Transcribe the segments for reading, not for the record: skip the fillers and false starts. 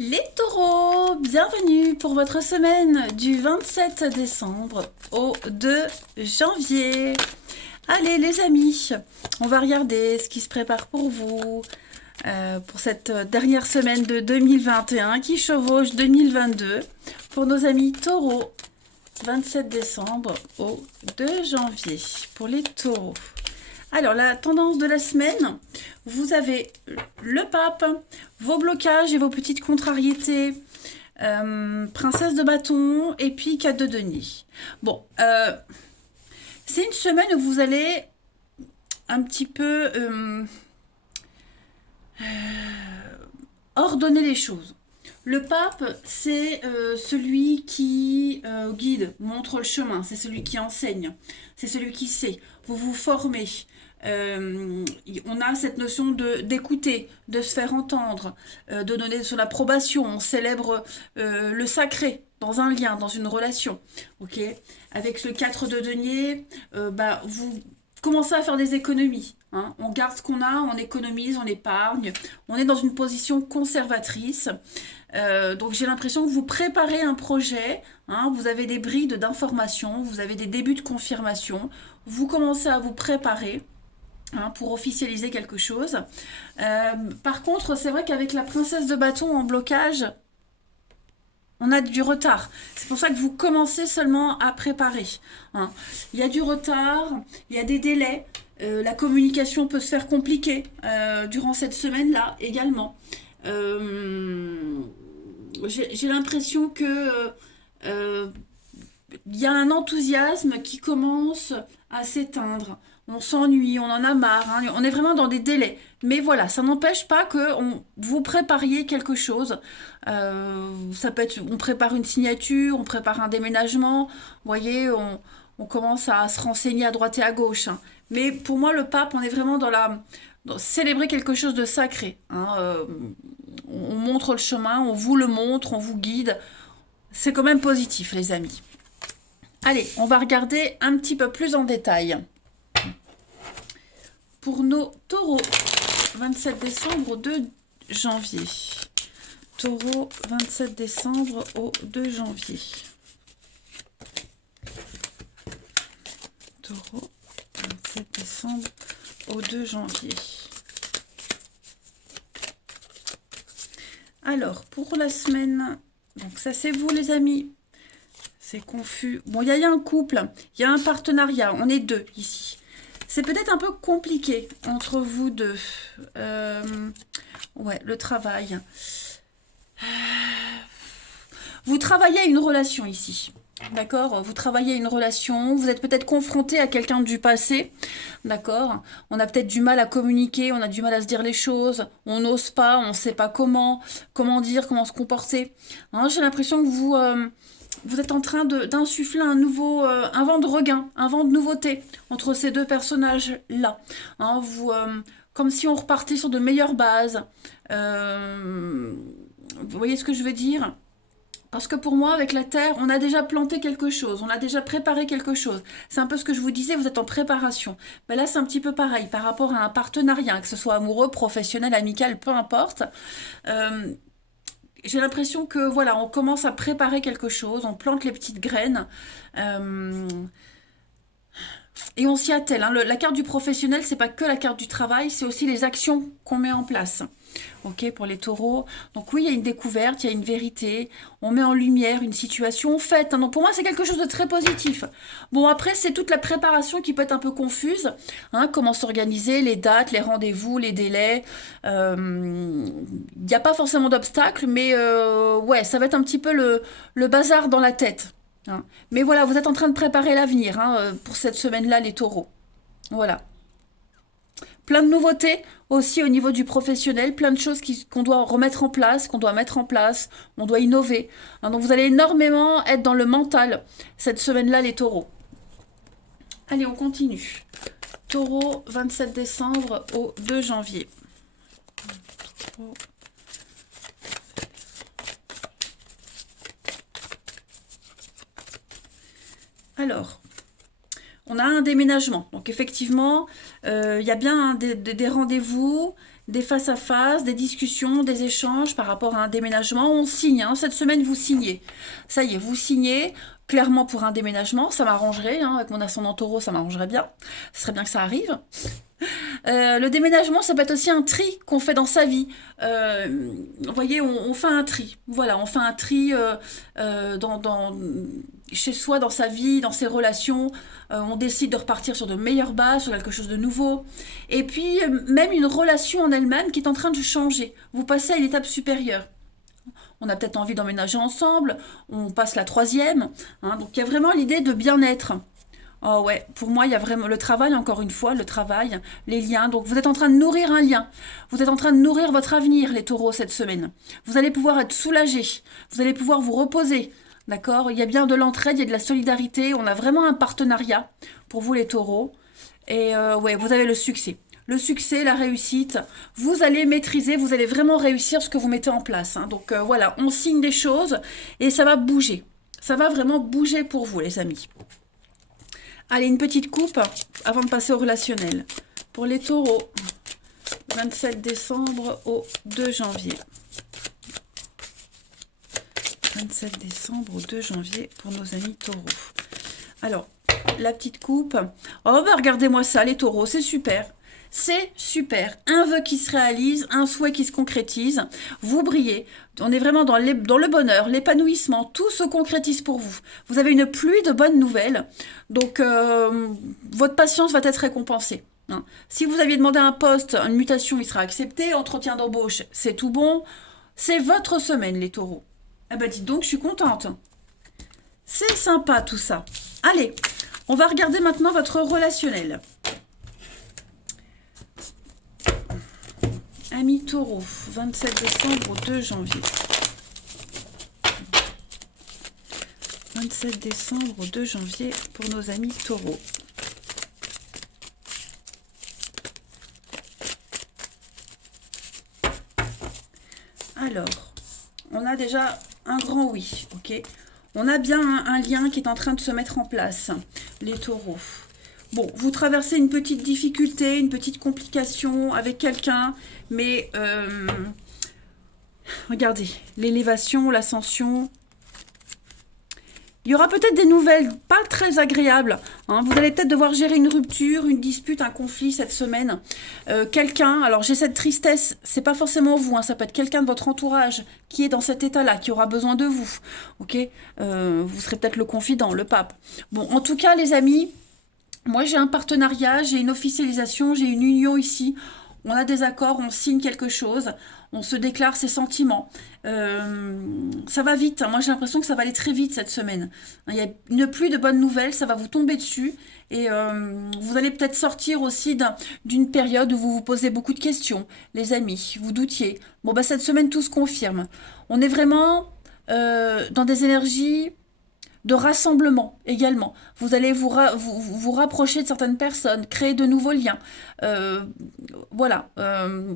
Les taureaux, bienvenue pour votre semaine du 27 décembre au 2 janvier. Allez les amis, on va regarder ce qui se prépare pour vous pour cette dernière semaine de 2021 qui chevauche 2022 pour nos amis taureaux. 27 décembre au 2 janvier pour les taureaux. Alors, la tendance de la semaine, vous avez le pape, vos blocages et vos petites contrariétés, princesse de bâton et puis 4 de denier. Bon, c'est une semaine où vous allez un petit peu ordonner les choses. Le pape, c'est celui qui guide, montre le chemin, c'est celui qui enseigne, c'est celui qui sait. Vous vous formez. On a cette notion d'écouter, de se faire entendre, de donner son approbation. On célèbre le sacré dans un lien, dans une relation. Ok. Avec le 4 de denier, vous commencez à faire des économies. Hein. On garde ce qu'on a, on économise, on épargne. On est dans une position conservatrice. Donc j'ai l'impression que vous préparez un projet, hein, vous avez des brides d'informations, vous avez des débuts de confirmation, vous commencez à vous préparer, hein, pour officialiser quelque chose. Par contre, c'est vrai qu'avec la princesse de bâton en blocage, on a du retard. C'est pour ça que vous commencez seulement à préparer. Hein. Il y a du retard, il y a des délais. La communication peut se faire compliquée durant cette semaine-là également. Euh, j'ai l'impression que il y a un enthousiasme qui commence à s'éteindre. On s'ennuie, on en a marre, hein. On est vraiment dans des délais. Mais voilà, ça n'empêche pas que vous prépariez quelque chose. Ça peut être, on prépare une signature, on prépare un déménagement. Vous voyez, on commence à se renseigner à droite et à gauche. Hein. Mais pour moi, le pape, on est vraiment dans célébrer quelque chose de sacré. Hein. On montre le chemin, on vous le montre, on vous guide. C'est quand même positif, les amis. Allez, on va regarder un petit peu plus en détail. Pour nos taureaux, 27 décembre au 2 janvier. Taureau, 27 décembre au 2 janvier. Taureau, 27 décembre au 2 janvier. Alors, pour la semaine, donc ça c'est vous les amis. C'est confus. Bon, il y a un couple, il y a un partenariat, on est deux ici. C'est peut-être un peu compliqué entre vous deux. Ouais, le travail. Vous travaillez à une relation ici. D'accord. Vous travaillez à une relation, vous êtes peut-être confronté à quelqu'un du passé. D'accord. On a peut-être du mal à communiquer, on a du mal à se dire les choses, on n'ose pas, on ne sait pas comment dire, comment se comporter. Hein, j'ai l'impression que vous êtes en train d'insuffler un vent de regain, un vent de nouveauté entre ces deux personnages-là. Hein, comme si on repartait sur de meilleures bases. Vous voyez ce que je veux dire? Parce que pour moi, avec la Terre, on a déjà planté quelque chose, on a déjà préparé quelque chose. C'est un peu ce que je vous disais, vous êtes en préparation. Ben là, c'est un petit peu pareil par rapport à un partenariat, que ce soit amoureux, professionnel, amical, peu importe. Euh, j'ai l'impression que voilà, on commence à préparer quelque chose, on plante les petites graines. Euh, et on s'y attelle. Hein. La carte du professionnel, c'est pas que la carte du travail, c'est aussi les actions qu'on met en place. Ok, pour les taureaux. Donc oui, il y a une découverte, il y a une vérité. On met en lumière une situation faite. Hein. Donc pour moi, c'est quelque chose de très positif. Bon, après, c'est toute la préparation qui peut être un peu confuse. Hein, comment s'organiser, les dates, les rendez-vous, les délais. Il n'y a pas forcément d'obstacles, mais ouais, ça va être un petit peu le bazar dans la tête. Hein. Mais voilà, vous êtes en train de préparer l'avenir, hein, pour cette semaine-là, les taureaux. Voilà. Plein de nouveautés aussi au niveau du professionnel, plein de choses qu'on doit remettre en place, qu'on doit mettre en place, on doit innover. Hein, donc vous allez énormément être dans le mental cette semaine-là, les taureaux. Allez, on continue. Taureau, 27 décembre au 2 janvier. Taureau. Alors, on a un déménagement. Donc effectivement, il y a bien des rendez-vous, des face-à-face, des discussions, des échanges par rapport à un déménagement. On signe, hein. Cette semaine, vous signez. Ça y est, vous signez. Clairement pour un déménagement, ça m'arrangerait, hein, avec mon ascendant taureau, ça m'arrangerait bien. Ce serait bien que ça arrive. Le déménagement, ça peut être aussi un tri qu'on fait dans sa vie. Vous voyez, on fait un tri. Voilà, on fait un tri chez soi, dans sa vie, dans ses relations. On décide de repartir sur de meilleures bases, sur quelque chose de nouveau. Et puis, même une relation en elle-même qui est en train de changer. Vous passez à une étape supérieure. On a peut-être envie d'emménager ensemble, on passe la troisième. Hein, donc il y a vraiment l'idée de bien-être. Oh ouais, pour moi, il y a vraiment le travail, encore une fois, le travail, les liens. Donc vous êtes en train de nourrir un lien. Vous êtes en train de nourrir votre avenir, les taureaux, cette semaine. Vous allez pouvoir être soulagés. Vous allez pouvoir vous reposer. D'accord? Il y a bien de l'entraide, il y a de la solidarité. On a vraiment un partenariat pour vous, les taureaux. Et ouais, vous avez le succès. Le succès, la réussite, vous allez maîtriser, vous allez vraiment réussir ce que vous mettez en place. Hein. Donc voilà, on signe des choses et ça va bouger. Ça va vraiment bouger pour vous, les amis. Allez, une petite coupe avant de passer au relationnel. Pour les taureaux, 27 décembre au 2 janvier. 27 décembre au 2 janvier pour nos amis taureaux. Alors, la petite coupe. Oh, bah regardez-moi ça, les taureaux, c'est super. C'est super. Un vœu qui se réalise, un souhait qui se concrétise. Vous brillez. On est vraiment dans le bonheur, l'épanouissement. Tout se concrétise pour vous. Vous avez une pluie de bonnes nouvelles. Donc, votre patience va être récompensée. Hein. Si vous aviez demandé un poste, une mutation, il sera accepté. Entretien d'embauche, c'est tout bon. C'est votre semaine, les taureaux. Ah bah dites donc, je suis contente. C'est sympa tout ça. Allez, on va regarder maintenant votre relationnel. Amis taureaux, 27 décembre au 2 janvier. 27 décembre au 2 janvier pour nos amis taureaux. Alors, on a déjà un grand oui, ok. On a bien un lien qui est en train de se mettre en place, les taureaux. Bon, vous traversez une petite difficulté, une petite complication avec quelqu'un, mais regardez, l'élévation, l'ascension. Il y aura peut-être des nouvelles pas très agréables. Hein. Vous allez peut-être devoir gérer une rupture, une dispute, un conflit cette semaine. Quelqu'un, alors j'ai cette tristesse, c'est pas forcément vous, hein, ça peut être quelqu'un de votre entourage qui est dans cet état-là, qui aura besoin de vous. Ok, vous serez peut-être le confident, le pape. Bon, en tout cas, les amis, moi j'ai un partenariat, j'ai une officialisation, j'ai une union ici. On a des accords, on signe quelque chose, on se déclare ses sentiments. Ça va vite, hein. Moi j'ai l'impression que ça va aller très vite cette semaine. Il y a une pluie de bonnes nouvelles, ça va vous tomber dessus. Et vous allez peut-être sortir aussi d'une période où vous vous posez beaucoup de questions, les amis, vous doutiez. Bon bah cette semaine tout se confirme. On est vraiment dans des énergies de rassemblement également. Vous allez vous rapprocher de certaines personnes, créer de nouveaux liens. Voilà.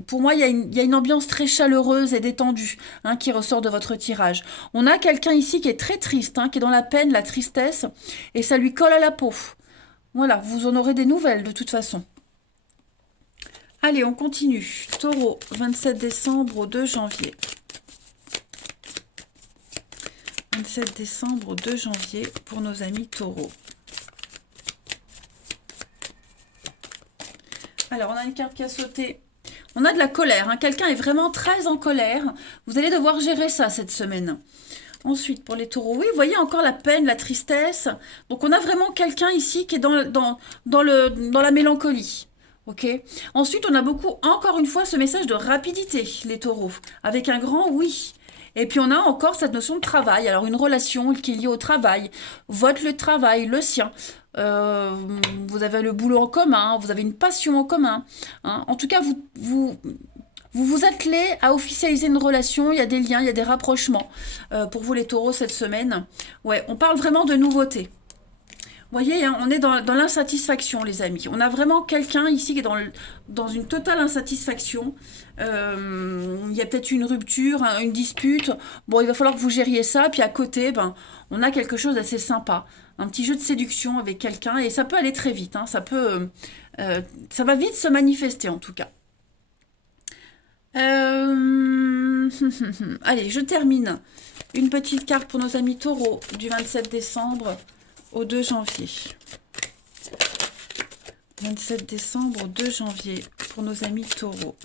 Pour moi, il y a une ambiance très chaleureuse et détendue, hein, qui ressort de votre tirage. On a quelqu'un ici qui est très triste, hein, qui est dans la peine, la tristesse, et ça lui colle à la peau. Voilà, vous en aurez des nouvelles de toute façon. Allez, on continue. Taureau, 27 décembre au 2 janvier. 27 décembre au 2 janvier pour nos amis taureaux. Alors, on a une carte qui a sauté. On a de la colère. Hein. Quelqu'un est vraiment très en colère. Vous allez devoir gérer ça cette semaine. Ensuite, pour les taureaux, oui, vous voyez encore la peine, la tristesse. Donc, on a vraiment quelqu'un ici qui est dans la mélancolie. Ok. Ensuite, on a beaucoup, encore une fois, ce message de rapidité, les taureaux, avec un grand oui. Et puis on a encore cette notion de travail. Alors une relation qui est liée au travail, votre lieu de travail, le sien. Vous avez le boulot en commun, vous avez une passion en commun. Hein. En tout cas, vous attelez à officialiser une relation. Il y a des liens, il y a des rapprochements pour vous les taureaux cette semaine. Ouais, on parle vraiment de nouveautés. Vous voyez, hein, on est dans l'insatisfaction, les amis. On a vraiment quelqu'un ici qui est dans une totale insatisfaction. Il y a peut-être une rupture, une dispute. Bon, il va falloir que vous gériez ça. Puis à côté, on a quelque chose d'assez sympa. Un petit jeu de séduction avec quelqu'un. Et ça peut aller très vite. Hein, ça va vite se manifester, en tout cas. Euh, Allez, je termine. Une petite carte pour nos amis taureaux du 27 décembre au 2 janvier. 27 décembre au 2 janvier pour nos amis taureaux.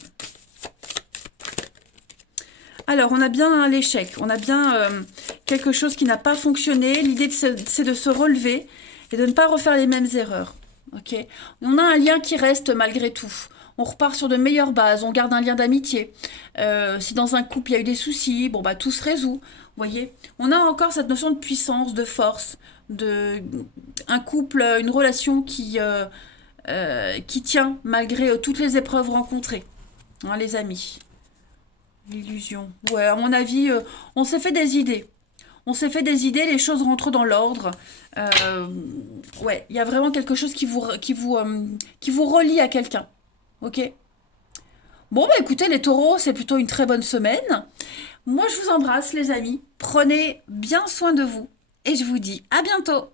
Alors, on a bien l'échec, on a bien quelque chose qui n'a pas fonctionné. L'idée, c'est de se relever et de ne pas refaire les mêmes erreurs. Ok. On a un lien qui reste malgré tout. On repart sur de meilleures bases, on garde un lien d'amitié. Si dans un couple il y a eu des soucis, bon bah tout se résout. Vous voyez, on a encore cette notion de puissance, de force, de un couple, une relation qui tient malgré toutes les épreuves rencontrées. Hein, les amis. L'illusion. Ouais, à mon avis, on s'est fait des idées. On s'est fait des idées, les choses rentrent dans l'ordre. Euh, ouais, il y a vraiment quelque chose qui vous relie à quelqu'un. Ok. Bon, bah écoutez, les taureaux, c'est plutôt une très bonne semaine. Moi, je vous embrasse, les amis. Prenez bien soin de vous. Et je vous dis à bientôt.